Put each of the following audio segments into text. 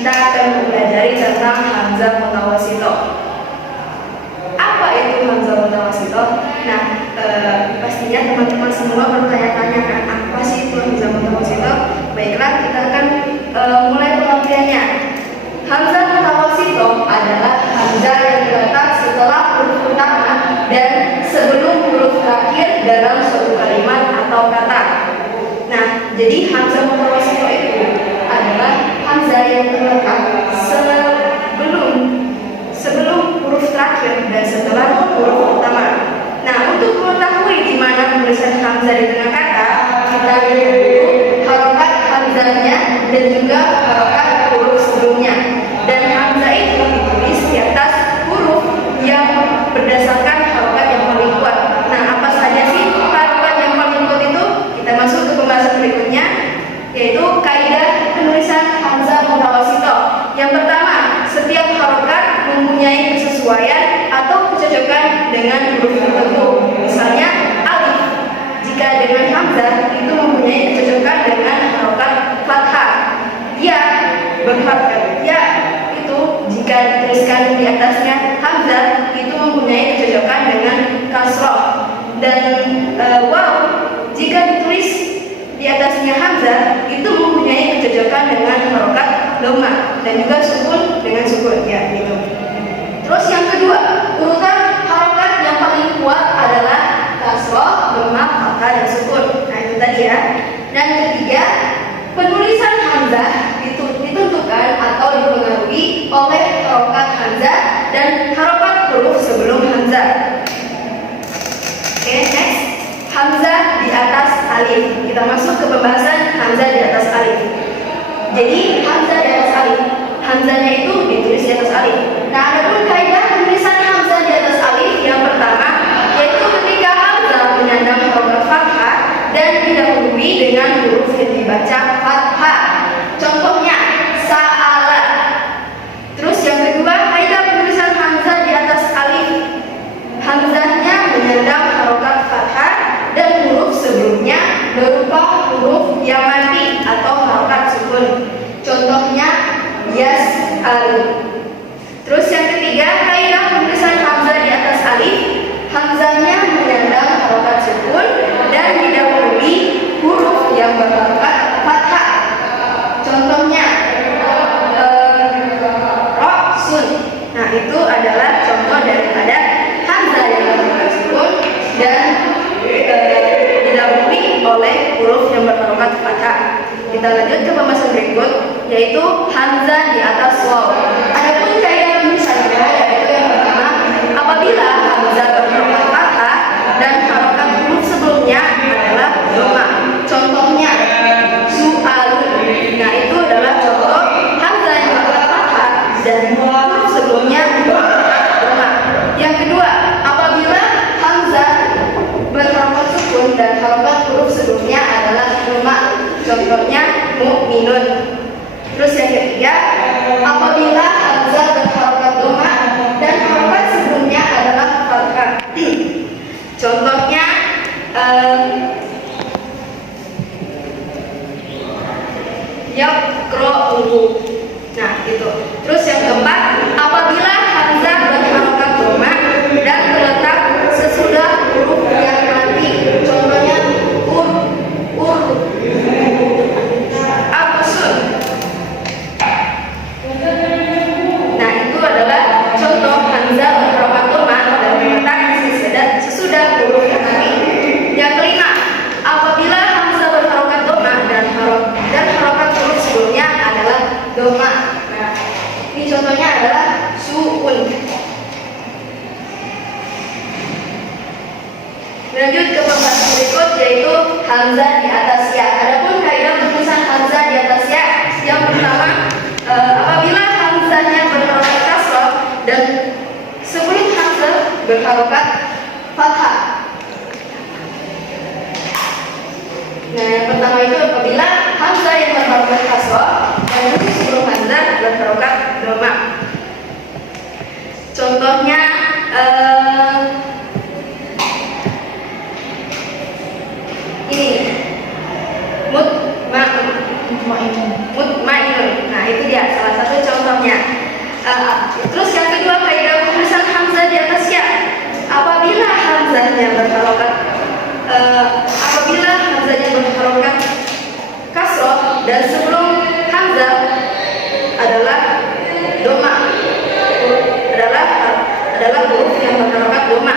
kita akan mempelajari tentang hamzah mutawasithah. Apa itu hamzah mutawasithah? Nah, pastinya teman-teman semua bertanya-tanya kan, apa sih itu hamzah mutawasithah? Baiklah, kita akan mulai pengertiannya. Hamzah mutawasithah adalah hamzah yang terletak setelah huruf utama dan sebelum huruf terakhir dalam suatu kalimat atau kata. Nah, jadi hamzah mutawasithah itu adalah hamzah yang terletak sebelum huruf terakhir dan setelah huruf utama. Nah, untuk mengetahui di mana penulisan hamzah di tengah kata, kita lihat dulu harokat hamzahnya dan juga harokat huruf sebelumnya. Dan hamzah itu ditulis di atas huruf yang berdasarkan harokat yang paling kuat. Nah, apa saja sih harokat yang paling kuat itu? Kita masuk ke pembahasan berikutnya, yaitu kaidah penulisan hamzah mutawasithah. Yang pertama, setiap harokat mempunyai kesesuaian atau kecocokan dengan huruf tertentu. Misalnya alif, jika dengan hamzah itu mempunyai kecocokan dengan harokat fathah. Ya, berharokat ya itu jika dituliskan di atasnya hamzah itu mempunyai kecocokan dengan kasroh. Dan waw, jika ditulis di atasnya hamzah itu mempunyai kecocokan dengan harokat dhamma dan juga sukun dengan sukun ya gitu. Terus yang kedua, urutan harokat yang paling kuat adalah kasroh, dhamma, fathah dan sukun. Nah, itu tadi ya. Dan ketiga, penulisan hamzah itu ditentukan atau dipengaruhi oleh harokat hamzah dan harokat huruf sebelum hamzah. Oke, next. Hamzah di atas alif. Kita masuk ke pembahasan hamzah di atas alif. Jadi hamzah di atas alif, hamzahnya itu ditulis di atas alif. Nah, adapun kaidah penulisan hamzah di atas alif yang pertama yaitu ketika hamzah menyandang harokat fathah dan didahului dengan huruf yang dibaca fathah. Contohnya sa'ala. Terus yang kedua, kaidah penulisan hamzah di atas alif, hamzahnya menyandang harokat fathah dan huruf sebelumnya berupa huruf yang mati atau harokat sukun. Contohnya yas'alu. Terus yang ketiga, kaidah penulisan hamzah di atas alif, hamzahnya menyandang harokat sukun dan didahului huruf yang berharokat fathah. Contohnya roksun. Nah, itu adalah contoh daripada hamzah yang berharokat sukun dan didahului oleh huruf yang berharokat fathah. Kita lanjut ke pembahasan berikut, yaitu hamzah di atas waw. Adapun kaidah penulisannya yaitu yang pertama, apabila hamzah berharokat fathah dan harokat huruf sebelumnya adalah dhamma. Contohnya su'alun. Nah, itu adalah contoh hamzah yang berharokat fathah dan huruf sebelumnya berharokat dhamma. Yang kedua, apabila hamzah berharokat sukun dan harokat huruf sebelumnya adalah dhamma. Contohnya mu'minun. Terus yang ketiga, apabila hamzah berharokat dhamma dan harokat sebelumnya adalah fathah. Contohnya yaqra'uhu. Nah, itu. Terus yang keempat, apabila hamzah berharokat dhamma dan terletak sesudah huruf yang mati. Contohnya absun. Nah, itu adalah contoh hamzah berharokat dhamma dan terletak sesudah huruf yang mati. Yang kelima, apabila hamzah berharokat dhamma dan harokat huruf sebelumnya adalah dhamma. Nah, ini contohnya adalah su'un. Lanjut ke pembahasan berikut, yaitu hamzah di atas ya. Adapun kaidah penulisan hamzah di atas ya, yang pertama, apabila hamzahnya berharokat kasroh dan sebelum hamzah berharokat fathah. Nah, yang pertama itu apabila hamzah yang berharokat kasroh dan sebelum hamzah berharokat dhamma. Contohnya ini mutmainun. Nah, itu dia salah satu berharokat doma.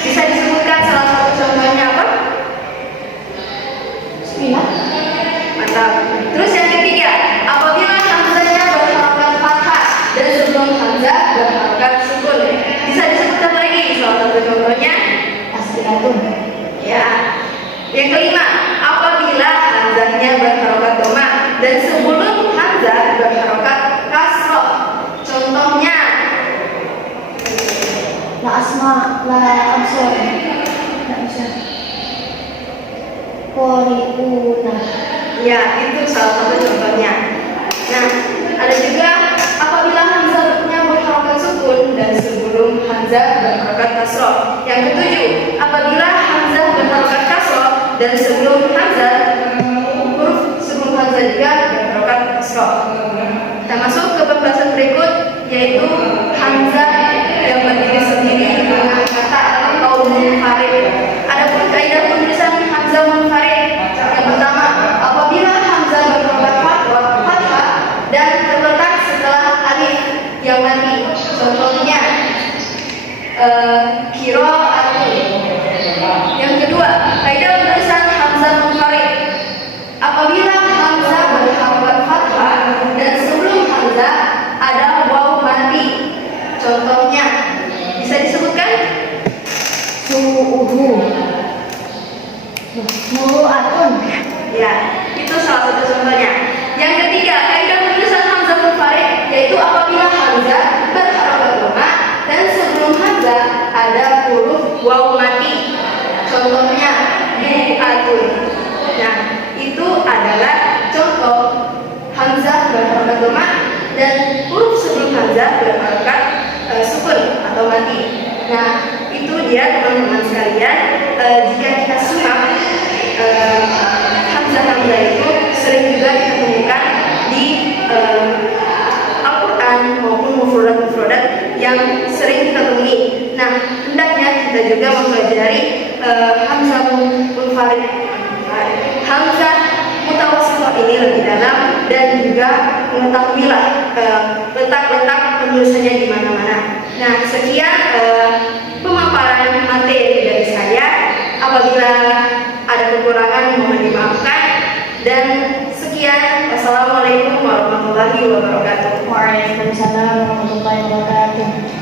Bisa disebutkan salah satu contohnya apa? Bismillah. Mantap. Terus yang ketiga, apabila hamzahnya berharokat fathah dan sebelum hamzah berharokat sukun. Bisa disebutkan lagi salah satu contohnya? Asyiatun. Ya. Yang kelima, apabila hamzahnya berharokat doma dan sebelum hamzah berharokat kasroh. Contohnya La asma, la absor. La bisa. Qori'una. ya, itu salah satu contohnya. Nah, ada juga apabila hamzahnya berharokat sukun dan sebelum hamzah berharokat kasroh. Yang ketujuh, apabila hamzah berharokat kasroh dan sebelum hamzah huruf sebelum hamzah juga berharokat kasroh. Kita masuk ke pembahasan berikut, yaitu hamzah yang berdiri sendiri dengan kata atau munfarid. Adapun kaidah penulisan hamzah munfarid, yang pertama, apabila hamzah berharokat fathah dan terletak setelah alif yang mati. Contohnya qiraatun. Yang kedua, kaidah penulisan hamzah munfarid, apabila hamzah berharokat fathah dan sebelum hamzah ada waw mati. Contohnya bisa disebutkan? Su'uhu. Muru'atun. Ya, itu salah satu contohnya. Yang ketiga, kaidah penulisan hamzah munfarid, yaitu apabila hamzah berharokat doma dan sebelum hamzah ada huruf waw mati. Contohnya du'atun. Nah, itu adalah contoh hamzah berharokat doma dan huruf sebelum hamzah berharokat sukun atau mati. Nah, itu dia teman-teman sekalian. Jika kita simak hamzah-hamzah itu sering juga kita temukan di Al-Quran maupun mufradat-mufradat yang sering kita temui. Nah, hendaknya kita juga mempelajari hamzah munfarid, hamzah mutawassithah ini lebih dalam dan juga mengetahuilah letak-letak penulisannya di mana-mana. Nah, sekian pemaparan materi dari saya. Apabila ada kekurangan mohon dimaafkan, dan sekian. Wassalamualaikum warahmatullahi wabarakatuh. Waalaikumsalam warahmatullahi wabarakatuh.